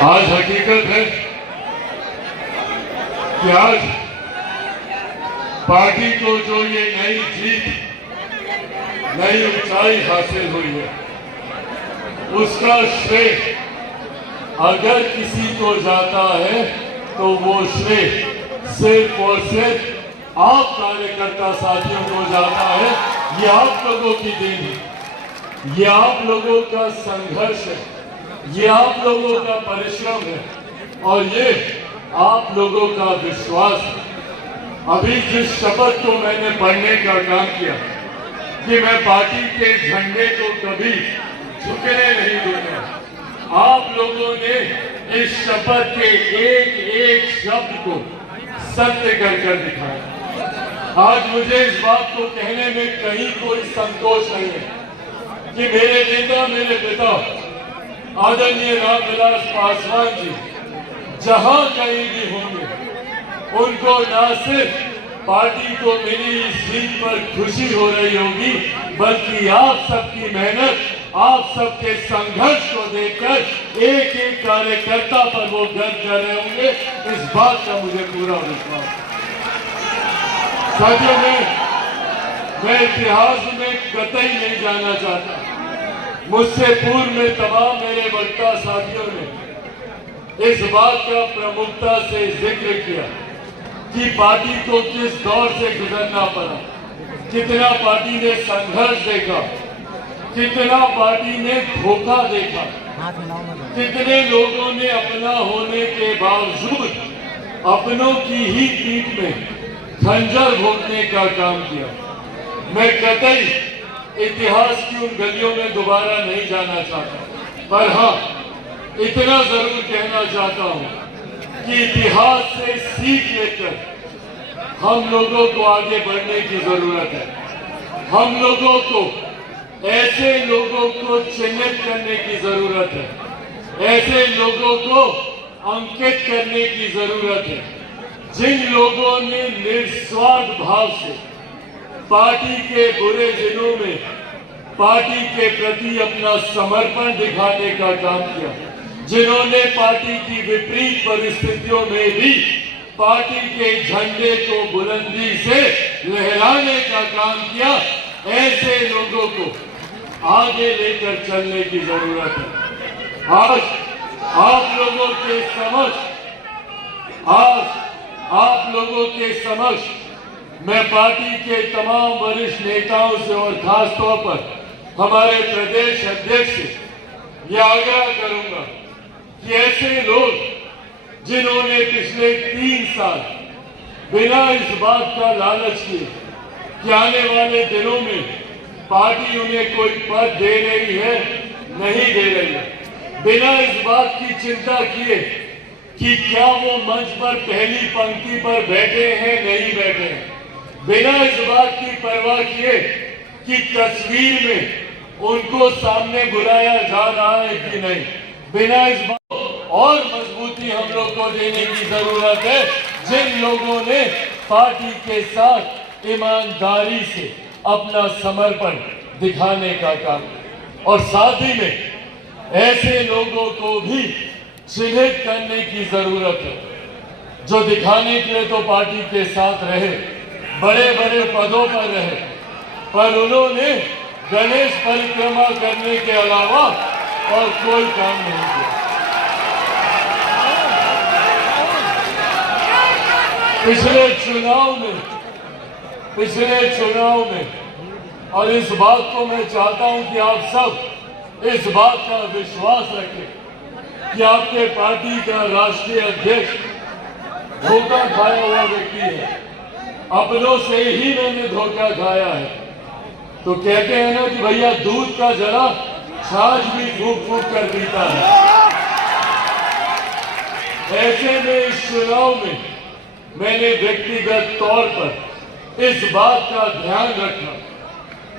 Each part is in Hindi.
आज हकीकत है कि आज पार्टी को जो ये नई जीत, नई ऊंचाई हासिल हुई है, उसका श्रेय अगर किसी को जाता है तो वो श्रेय सिर्फ और सिर्फ आप कार्यकर्ता साथियों को जाता है। ये आप लोगों की देन है, ये आप लोगों का संघर्ष है, ये आप लोगों का परिश्रम है और ये आप लोगों का विश्वास है। अभी जिस शपथ को मैंने पढ़ने का काम किया कि मैं पार्टी के झंडे को कभी झुकने नहीं दूंगा, आप लोगों ने इस शपथ के एक एक शब्द को सत्य कर दिखाया। आज मुझे इस बात को कहने में कहीं कोई संकोच नहीं है कि मेरे नेता, मेरे पिता आदरणीय रामविलास पासवान जी जहां कहीं भी होंगे, उनको न सिर्फ पार्टी को मिली इस जीत पर खुशी हो रही होगी, बल्कि आप सबकी मेहनत, आप सबके संघर्ष को देखकर एक एक कार्यकर्ता पर वो गर्व कर रहे होंगे। इस बात का मुझे पूरा विश्वास है। साथियों, मैं इतिहास में कतई नहीं जाना चाहता। मुझसे पूर्व में तमाम मेरे वक्ता साथियों ने इस बात का प्रमुखता से जिक्र किया कि पार्टी को किस दौर से गुजरना पड़ा, कितना पार्टी ने संघर्ष देखा, कितना पार्टी ने धोखा देखा, कितने लोगों ने अपना होने के बावजूद अपनों की ही पीठ में खंजर भोंकने का काम किया। मैं कतई इतिहास की उन गलियों में दोबारा नहीं जाना चाहता, पर हाँ, इतना जरूर कहना चाहता हूं कि इतिहास से सीख लेकर हम लोगों को आगे बढ़ने की जरूरत है। हम लोगों को ऐसे लोगों को चिन्हित करने की जरूरत है, ऐसे लोगों को अंकित करने की जरूरत है जिन लोगों ने निस्वार्थ भाव से पार्टी के बुरे दिनों में पार्टी के प्रति अपना समर्पण दिखाने का काम किया, जिन्होंने पार्टी की विपरीत परिस्थितियों में भी पार्टी के झंडे को बुलंदी से लहराने का काम किया। ऐसे लोगों को आगे लेकर चलने की जरूरत है। आज आप लोगों के समक्ष मैं पार्टी के तमाम वरिष्ठ नेताओं से और खास तौर पर हमारे प्रदेश अध्यक्ष से यह आग्रह करूंगा कि ऐसे लोग जिन्होंने पिछले 3 साल बिना इस बात का लालच किए कि आने वाले दिनों में पार्टी उन्हें कोई पद दे रही है, नहीं दे रही है, बिना इस बात की चिंता किए कि क्या वो मंच पर पहली पंक्ति पर बैठे हैं, नहीं बैठे हैं, बिना इस बात की परवाह किए कि तस्वीर में उनको सामने बुलाया जा रहा है कि नहीं, बिना इस बात और मजबूती हम लोग को देने की जरूरत है जिन लोगों ने पार्टी के साथ ईमानदारी से अपना समर्पण दिखाने का काम, और साथ ही में ऐसे लोगों को भी चिन्हित करने की जरूरत है जो दिखाने के लिए तो पार्टी के साथ रहे, बड़े बड़े पदों पर रहे, पर उन्होंने गणेश परिक्रमा करने के अलावा और कोई काम नहीं किया। पिछले चुनाव में और इस बात को मैं चाहता हूं कि आप सब इस बात का विश्वास रखें कि आपके पार्टी का राष्ट्रीय अध्यक्ष धोखा खाया हुआ व्यक्ति है। अपनों से ही मैंने धोखा खाया है। तो कहते हैं ना कि भैया दूध का जरा छाछ भी फूंक फूंक कर पीता है। ऐसे में इस चुनाव में मैंने व्यक्तिगत तौर पर इस बात का ध्यान रखा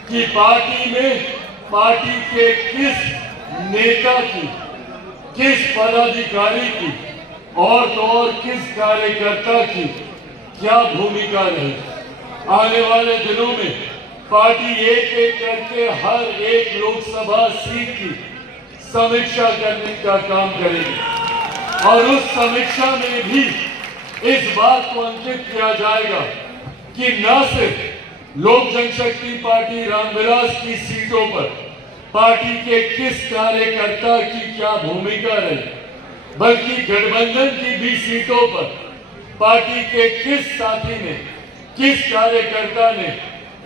कि पार्टी में पार्टी के किस नेता की, किस पदाधिकारी की और तो और किस कार्यकर्ता की क्या भूमिका रही। आने वाले दिनों में पार्टी एक एक करके हर एक लोकसभा सीट की समीक्षा करने का काम करेगी। और उस समीक्षा में भी इस बात को अंकित किया जाएगा कि न सिर्फ लोक जनशक्ति पार्टी रामविलास की सीटों पर पार्टी के किस कार्यकर्ता की क्या भूमिका रही, बल्कि गठबंधन की भी सीटों पर पार्टी के किस साथी ने, किस कार्यकर्ता ने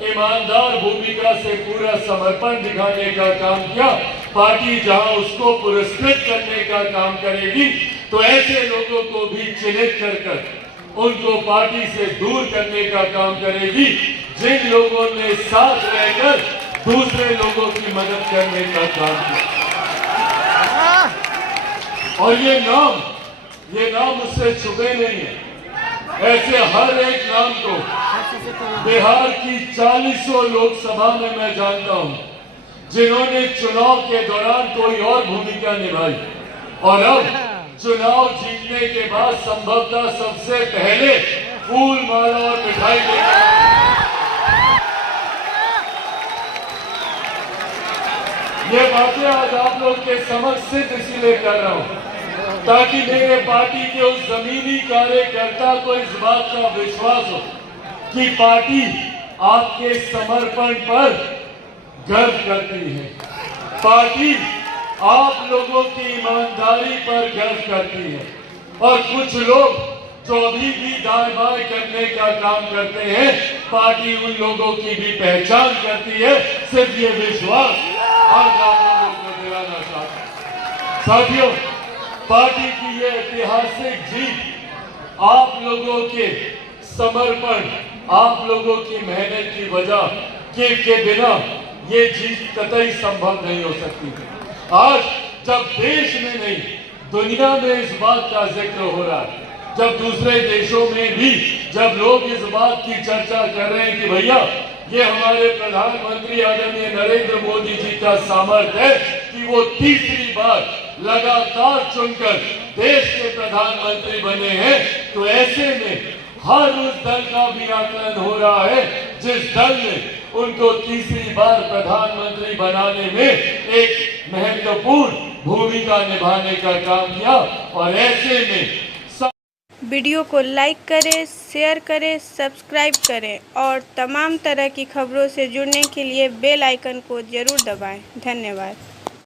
ईमानदार भूमिका से पूरा समर्पण दिखाने का काम किया। पार्टी जहां उसको पुरस्कृत करने का काम करेगी तो ऐसे लोगों को भी चिन्हित कर उनको पार्टी से दूर करने का काम करेगी जिन लोगों ने साथ रहकर दूसरे लोगों की मदद करने का काम किया। और ये नाम उससे छुपे नहीं है। ऐसे हर एक नाम को बिहार की 40 लोकसभा में मैं जानता हूं जिन्होंने चुनाव के दौरान कोई और भूमिका निभाई और अब चुनाव जीतने के बाद संभवतः सबसे पहले फूल माला और मिठाई ये बातें आज आप लोग के समक्ष सिद्ध इसीलिए कर रहा हूं ताकि मेरे पार्टी के उस जमीनी कार्यकर्ता को इस बात का विश्वास हो कि पार्टी आपके समर्पण पर गर्व करती है, पार्टी आप लोगों की ईमानदारी पर गर्व करती है। और कुछ लोग जो अभी भी दाएं बाएं करने का काम करते हैं, पार्टी उन लोगों की भी पहचान करती है। सिर्फ ये विश्वास आज आप लोगों को दिलाना चाहता हूं। साथियों, पार्टी की ये ऐतिहासिक जीत आप लोगों के समर्पण, आप लोगों की मेहनत की वजह के बिना ये जीत कतई संभव नहीं हो सकती थी। आज जब देश में नहीं दुनिया में इस बात का जिक्र हो रहा है, जब दूसरे देशों में भी जब लोग इस बात की चर्चा कर रहे हैं कि भैया ये हमारे प्रधानमंत्री आदरणीय नरेंद्र मोदी जी का सामर्थ्य है कि वो तीसरी बार लगातार चुनकर देश के प्रधानमंत्री बने हैं, तो ऐसे में हर उस दल का भी आकलन हो रहा है जिस दल ने उनको तीसरी बार प्रधानमंत्री बनाने में एक महत्वपूर्ण भूमिका निभाने का काम किया। और ऐसे में वीडियो को लाइक करें, शेयर करें, सब्सक्राइब करें और तमाम तरह की खबरों से जुड़ने के लिए बेल आइकन को ज़रूर दबाएं। धन्यवाद।